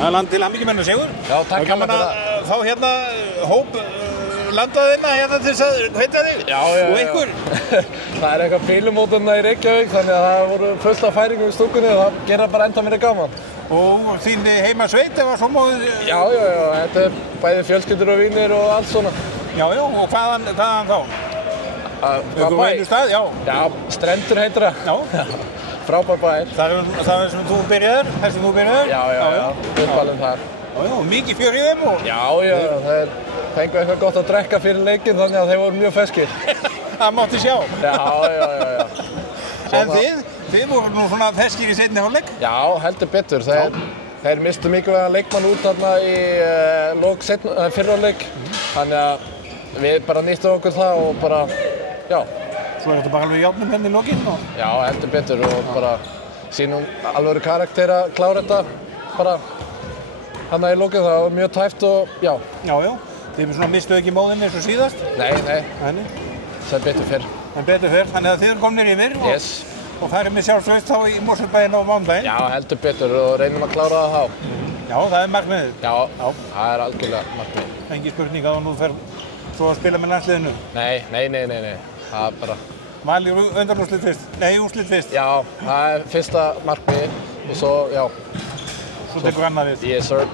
Það er land til hamingjumenn og sigur. Já, takk gaman að fá hérna hóp landaðina hérna til þess að hvetja þig. Já. Og ykkur. Það er eitthvað pílumótana í Reykjavík, þannig að það voru fullt af færingum í stúkunni og það gera bara enda mér gaman. Og þín heimasveit, var svo móðið? Já, þetta er bæði fjölskyldur og vinir og allt svona. Já, og hvaðan þá? Hvað bæ? Stað, já. Já, Strendur heitir það. Já. Frábær bær. Það er sem þú byrjaður, þess að þú byrjaður? Já, uppalinn þar. Já, mikið fjör í þeim og... Já, þeir fengu eitthvað gott að drekka fyrir leikinn þannig að þeir voru mjög feskir. Það mátti sjá. Já. En þið voru nú svona feskir í seinni hálfleik? Já, heldur betur. Þeir mistu mikilvægan leikmann út þarna í lok fyrra hálfleik. Þannig að við bara nýttum okkur það og bara, já. Svo er þetta bara alveg járnum henni í lokinn og... Já, heldur betur og bara sínum alvöru karakter að klára þetta bara hana í lokinn. Það var mjög tæft og já. Já. Þið svona mistu ekki móðinni eins og síðast? Nei. Sem betur fyrr. En betur fyrr, þannig að þið eru komnir yfir og farið með sjálfsveit þá í Mosfellsbæinn á mánudaginn? Já, heldur betur og reynum að klára það þá. Já, það er markmiðið? Já, það er algjörlega markmiðið. Engin spurning að þú fer svo að spila með landsliðinu? Nei. Það er bara... Valur undanúrslit fyrst? Nei, úrslit fyrst? Já, það er fyrsta markmiðið og svo, já. Svo tekur annað við? Yes, sir.